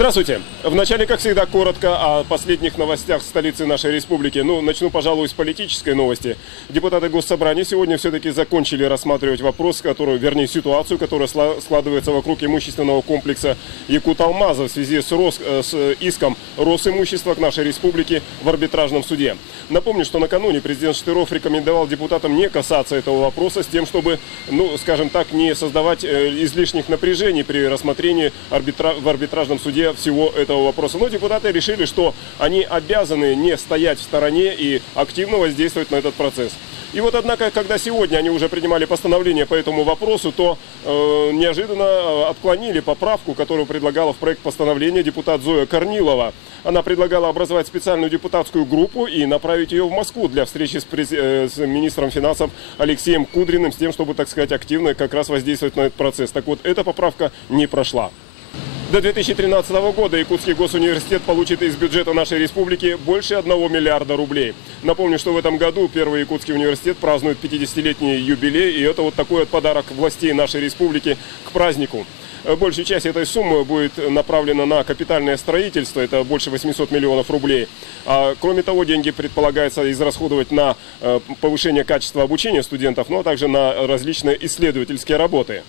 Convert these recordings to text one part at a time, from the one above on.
Здравствуйте. Вначале, как всегда, коротко о последних новостях столицы нашей республики. Начну, пожалуй, с политической новости. Депутаты Госсобрания сегодня все-таки закончили рассматривать вопрос, ситуацию, которая складывается вокруг имущественного комплекса Якуталмаза в связи с иском Росимущества к нашей республике в арбитражном суде. Напомню, что накануне президент Штыров рекомендовал депутатам не касаться этого вопроса с тем, чтобы, скажем так, не создавать излишних напряжений при рассмотрении в арбитражном суде всего этого вопроса. Но депутаты решили, что они обязаны не стоять в стороне и активно воздействовать на этот процесс. И однако, когда сегодня они уже принимали постановление по этому вопросу, то неожиданно отклонили поправку, которую предлагала в проект постановления депутат Зоя Корнилова. Она предлагала образовать специальную депутатскую группу и направить ее в Москву для встречи с министром финансов Алексеем Кудриным, с тем, чтобы, так сказать, активно как раз воздействовать на этот процесс. Так вот, эта поправка не прошла. До 2013 года Якутский госуниверситет получит из бюджета нашей республики больше 1 миллиарда рублей. Напомню, что в этом году Первый Якутский университет празднует 50-летний юбилей, и это такой подарок властей нашей республики к празднику. Большая часть этой суммы будет направлена на капитальное строительство, это больше 800 миллионов рублей. А кроме того, деньги предполагается израсходовать на повышение качества обучения студентов, но также на различные исследовательские работы.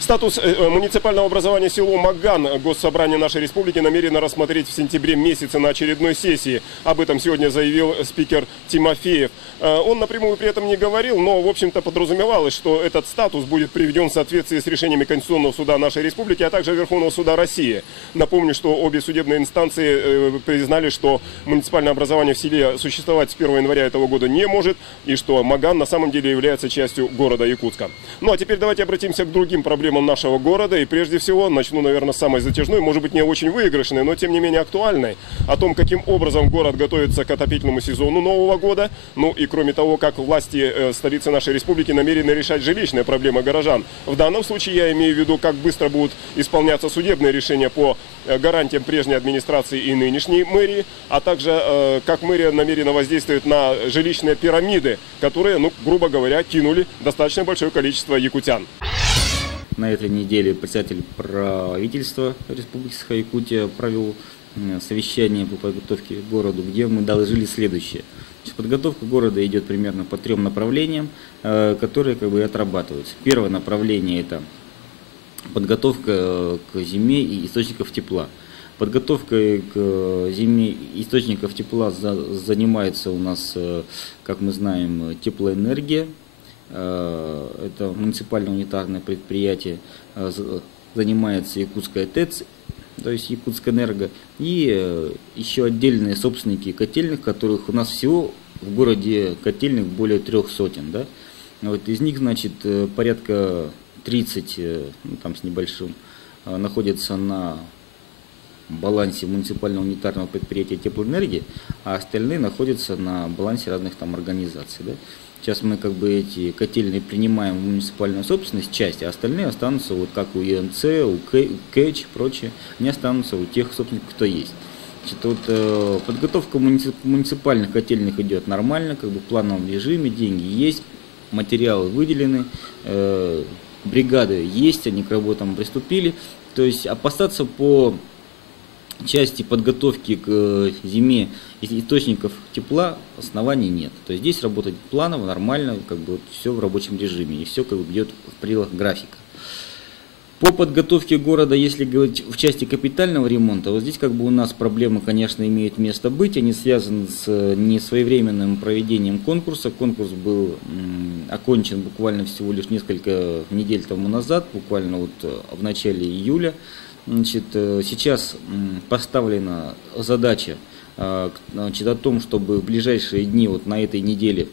Статус муниципального образования село Маган Госсобрание нашей республики намерено рассмотреть в сентябре месяце на очередной сессии. Об этом сегодня заявил спикер Тимофеев. Он напрямую при этом не говорил, но, в общем-то, подразумевалось, что этот статус будет приведен в соответствии с решениями Конституционного суда нашей республики, а также Верховного суда России. Напомню, что обе судебные инстанции признали, что муниципальное образование в селе существовать с 1 января этого года не может, и что Маган на самом деле является частью города Якутска. А теперь давайте обратимся к другим проблемам нашего города. И прежде всего начну, наверное, с самой затяжной, может быть, не очень выигрышной, но тем не менее актуальной. О том, каким образом город готовится к отопительному сезону Нового года. И кроме того, как власти столицы нашей республики намерены решать жилищные проблемы горожан. В данном случае я имею в виду, как быстро будут исполняться судебные решения по гарантиям прежней администрации и нынешней мэрии, а также как мэрия намерена воздействовать на жилищные пирамиды, которые, грубо говоря, кинули достаточно большое количество якутян. На этой неделе председатель правительства Республики Саха-Якутия провел совещание по подготовке к городу, где мы доложили следующее. Подготовка города идет примерно по 3 направлениям, которые отрабатываются. Первое направление – это подготовка к зиме и источников тепла. Подготовкой к зиме источников тепла занимается у нас, как мы знаем, теплоэнергия. Это муниципальное унитарное предприятие, занимается Якутская ТЭЦ, то есть Якутскэнерго, и еще отдельные собственники котельных, которых у нас всего в городе котельных более 300. Да? Из них, порядка 30, там с небольшим, находятся на балансе муниципального унитарного предприятия теплоэнергии, а остальные находятся на балансе разных организаций. Да? Сейчас мы эти котельные принимаем в муниципальную собственность, часть, а остальные останутся, как у ЕНЦ, у КЭЧ и прочее, они останутся у тех собственников, кто есть. Подготовка муниципальных котельных идет нормально, в плановом режиме, деньги есть, материалы выделены, бригады есть, они к работам приступили. То есть опасаться по части подготовки к зиме источников тепла оснований нет. То есть здесь работать планово, нормально, все в рабочем режиме и все идет в пределах графика. По подготовке города, если говорить в части капитального ремонта, здесь у нас проблемы, конечно, имеют место быть. Они связаны с несвоевременным проведением конкурса. Конкурс был окончен буквально всего лишь несколько недель тому назад, буквально в начале июля. Сейчас поставлена задача о том, чтобы в ближайшие дни, на этой неделе,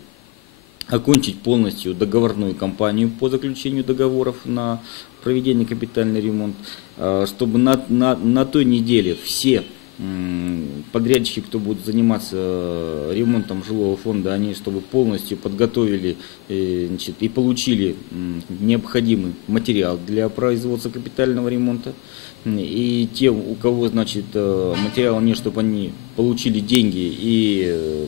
окончить полностью договорную кампанию по заключению договоров на проведение капитального ремонта, чтобы на той неделе все подрядчики, кто будет заниматься ремонтом жилого фонда, они чтобы полностью подготовили и получили необходимый материал для производства капитального ремонта. И те, у кого материала нет, чтобы они получили деньги и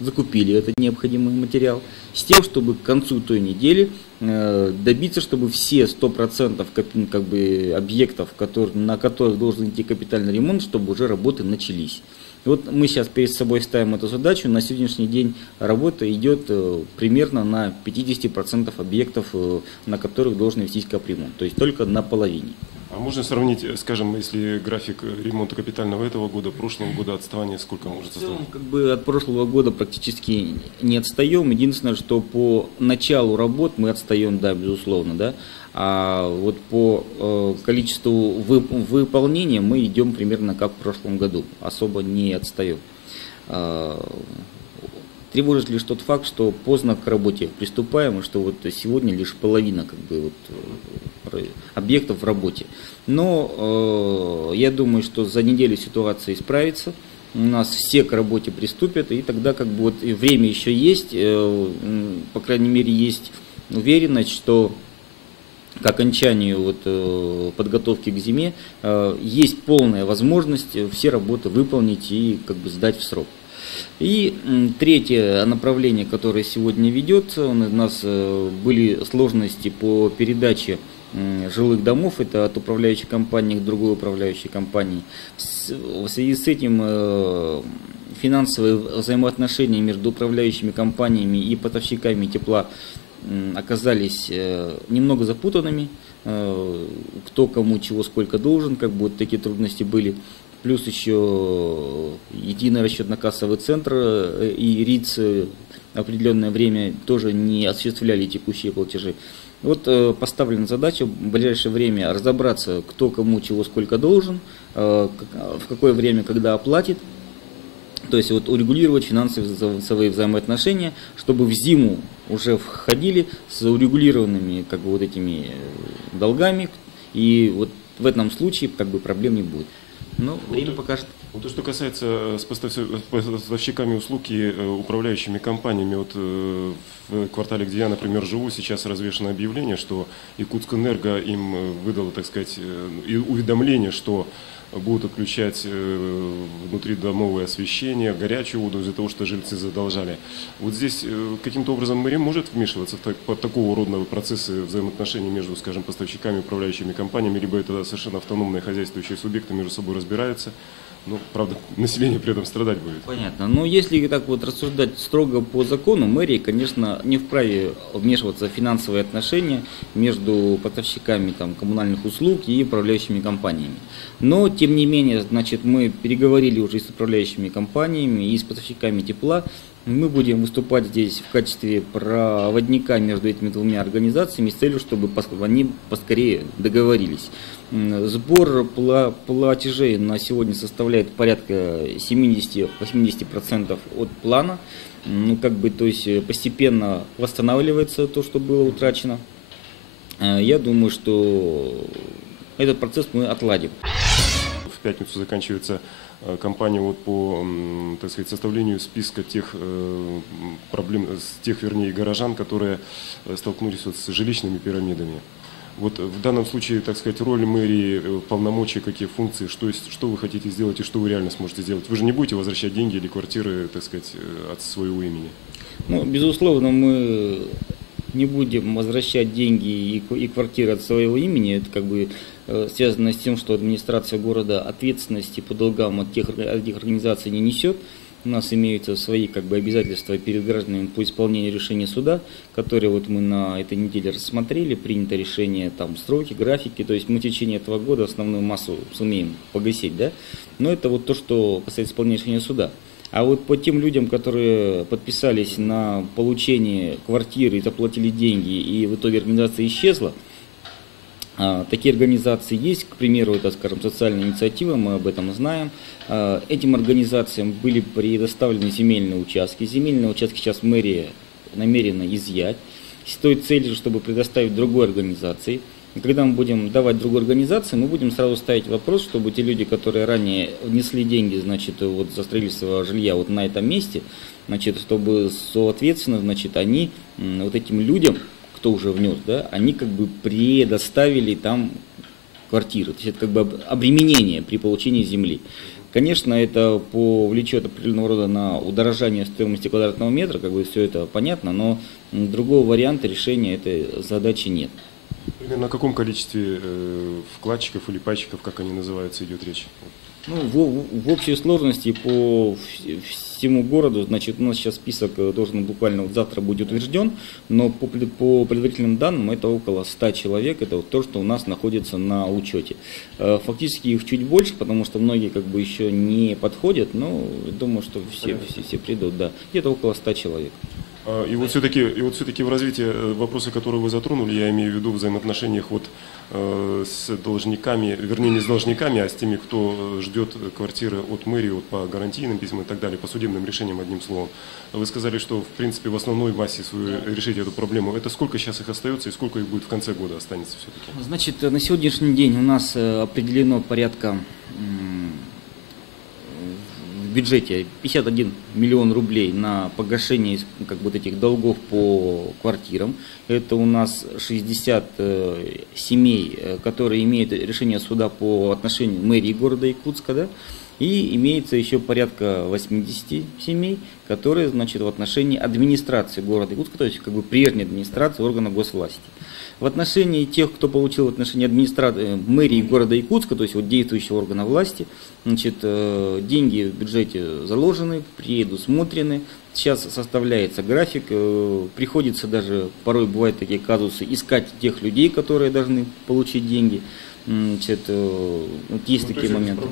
закупили этот необходимый материал, с тем, чтобы к концу той недели добиться, чтобы все 100% как бы, объектов, на которых должен идти капитальный ремонт, чтобы уже работы начались. Вот мы сейчас перед собой ставим эту задачу. На сегодняшний день работа идет примерно на 50% объектов, на которых должен вестись капремонт, то есть только на половине. А можно сравнить, скажем, если график ремонта капитального этого года, прошлого года отставание сколько может составить? Как бы от прошлого года практически не отстаем. Единственное, что по началу работ мы отстаем, да, безусловно, да. А вот по количеству выполнения мы идем примерно как в прошлом году. Особо не отстаем. Тревожит лишь тот факт, что поздно к работе приступаем, и что вот сегодня лишь половина как бы, вот, объектов в работе. Но я думаю, что за неделю ситуация исправится. У нас все к работе приступят, и тогда как бы вот и время еще есть, по крайней мере есть уверенность, что к окончанию вот, подготовки к зиме есть полная возможность все работы выполнить и как бы сдать в срок. И третье направление, которое сегодня ведется, у нас были сложности по передаче жилых домов, это от управляющей компании к другой управляющей компании. В связи с этим финансовые взаимоотношения между управляющими компаниями и поставщиками тепла оказались немного запутанными, кто кому чего сколько должен, как бы вот такие трудности были. Плюс еще единый расчетно-кассовый центр и РИЦ определенное время тоже не осуществляли текущие платежи. Вот поставлена задача в ближайшее время разобраться, кто кому чего сколько должен, в какое время, когда оплатит. То есть вот урегулировать финансовые взаимоотношения, чтобы в зиму уже входили с урегулированными как бы, вот этими долгами. И вот в этом случае как бы, проблем не будет. Но время покажет. Вот то, что касается с поставщиками услуг и управляющими компаниями, вот в квартале, где я, например, живу, сейчас развешено объявление, что Якутскэнерго им выдало, так сказать, уведомление, что будут отключать внутридомовое освещение, горячую воду из-за того, что жильцы задолжали. Вот здесь каким-то образом мэрия может вмешиваться в такого рода процессы взаимоотношений между, скажем, поставщиками и управляющими компаниями, либо это совершенно автономные хозяйствующие субъекты между собой разбираются. Ну, правда, население при этом страдать будет. Понятно. Но если так вот рассуждать строго по закону, мэрия, конечно, не вправе вмешиваться в финансовые отношения между поставщиками там, коммунальных услуг и управляющими компаниями. Но, тем не менее, значит, мы переговорили уже с управляющими компаниями и с поставщиками тепла. Мы будем выступать здесь в качестве проводника между этими двумя организациями с целью, чтобы они поскорее договорились. Сбор платежей на сегодня составляет порядка 70-80% от плана. Ну, как бы, то есть постепенно восстанавливается то, что было утрачено. Я думаю, что этот процесс мы отладим. В пятницу заканчивается кампания вот по, так сказать, составлению списка тех проблем, вернее, горожан, которые столкнулись вот с жилищными пирамидами. Вот в данном случае, так сказать, роль мэрии, полномочия, какие функции, что вы хотите сделать и что вы реально сможете сделать? Вы же не будете возвращать деньги или квартиры, так сказать, от своего имени? Ну, безусловно, мы не будем возвращать деньги и квартиры от своего имени. Это как бы связано с тем, что администрация города ответственности по долгам от тех организаций не несет. У нас имеются свои как бы, обязательства перед гражданами по исполнению решения суда, которые вот мы на этой неделе рассмотрели, принято решение, там, сроки, графики, то есть мы в течение этого года основную массу сумеем погасить, да? Но это вот то, что касается исполнения решения суда. А вот по тем людям, которые подписались на получение квартиры и заплатили деньги, и в итоге организация исчезла, такие организации есть, к примеру, это, скажем, социальная инициатива, мы об этом знаем. Этим организациям были предоставлены земельные участки. Земельные участки сейчас мэрия намерена изъять с той целью, чтобы предоставить другой организации. И когда мы будем давать другой организации, мы будем сразу ставить вопрос, чтобы те люди, которые ранее внесли деньги, значит, вот за строительство жилья вот на этом месте, значит, чтобы, соответственно, значит, они вот этим людям, кто уже внес, да, они как бы предоставили там квартиры. То есть это как бы обременение при получении земли. Конечно, это повлечет определенного рода на удорожание стоимости квадратного метра, как бы все это понятно, но другого варианта решения этой задачи нет. Примерно о каком количестве вкладчиков или пайщиков, как они называются, идет речь? Ну, в общей сложности по всему городу, значит, у нас сейчас список должен буквально вот завтра будет утвержден, но по предварительным данным это около 100 человек, это вот то, что у нас находится на учете. Фактически их чуть больше, потому что многие как бы еще не подходят, но думаю, что все придут, да, где-то около 100 человек. И вот все-таки в развитии вопроса, который вы затронули, я имею в виду взаимоотношениях вот с должниками, вернее не с должниками, а с теми, кто ждет квартиры от мэрии, вот по гарантийным письмам и так далее, по судебным решениям, одним словом. Вы сказали, что в принципе в основной массе свою решите эту проблему. Это сколько сейчас их остается и сколько их будет в конце года останется все-таки? Значит, на сегодняшний день у нас определено порядка в бюджете 51 миллион рублей на погашение как бы, вот этих долгов по квартирам. Это у нас 60 семей, которые имеют решение суда по отношению мэрии города Якутска, да? И имеется еще порядка 80 семей, которые, значит, в отношении администрации города Якутска, то есть как бы прежней администрации органов госвласти. В отношении тех, кто получил в отношении администрации мэрии города Якутска, то есть вот действующего органа власти, значит, деньги в бюджете заложены, предусмотрены. Сейчас составляется график, приходится даже, порой бывают такие казусы, искать тех людей, которые должны получить деньги. Значит, вот есть такие моменты.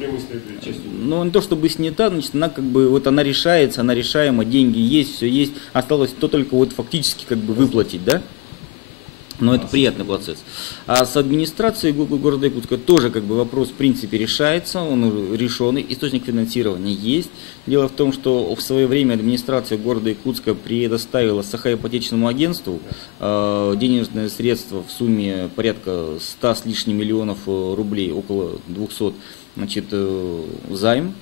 Но не то чтобы снята, значит, она как бы вот она решается, она решаема, деньги есть, все есть, осталось то только вот фактически как бы выплатить, да? Но это приятный процесс. А с администрацией города Якутска тоже как бы вопрос в принципе решается, он решенный, источник финансирования есть. Дело в том, что в свое время администрация города Якутска предоставила Сахаипотечному агентству денежные средства в сумме порядка 100 с лишним миллионов рублей, около 200, значит, займ.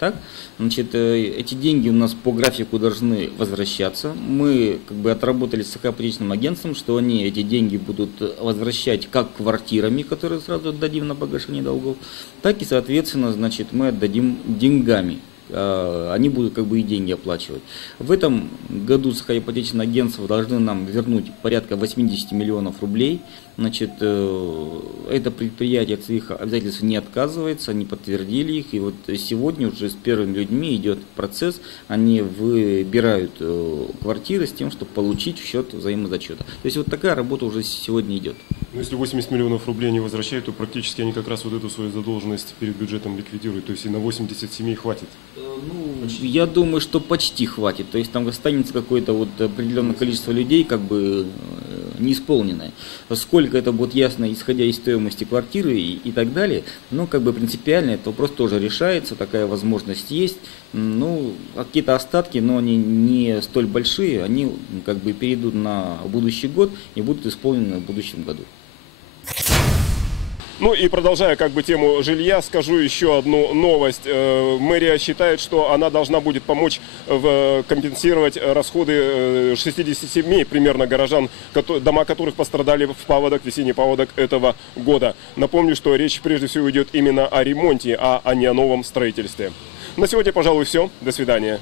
Так? Значит, эти деньги у нас по графику должны возвращаться. Мы как бы отработали с Сахаипотечным агентством, что они эти деньги будут возвращать как квартирами, которые сразу отдадим на погашение долгов, так и, соответственно, значит, мы отдадим деньгами. Они будут как бы и деньги оплачивать. В этом году Сахаипотечное агентство должны нам вернуть порядка 80 миллионов рублей. Значит, это предприятие от своих обязательств не отказывается, они подтвердили их. И вот сегодня уже с первыми людьми идет процесс, они выбирают квартиры с тем, чтобы получить в счет взаимозачета. То есть вот такая работа уже сегодня идет. Но если 80 миллионов рублей не возвращают, то практически они как раз вот эту свою задолженность перед бюджетом ликвидируют. То есть и на 80 семей хватит. Ну, я думаю, что почти хватит. То есть там останется какое-то вот определенное количество людей, как бы неисполненное. Сколько это будет ясно, исходя из стоимости квартиры и так далее. Но как бы принципиально этот вопрос тоже решается, такая возможность есть. Ну, какие-то остатки, но они не столь большие, они как бы перейдут на будущий год и будут исполнены в будущем году. Ну и продолжая как бы тему жилья, скажу еще одну новость. Мэрия считает, что она должна будет помочь компенсировать расходы 67 примерно горожан, дома которых пострадали в паводок, весенний паводок этого года. Напомню, что речь прежде всего идет именно о ремонте, а не о новом строительстве. На сегодня, пожалуй, все. До свидания.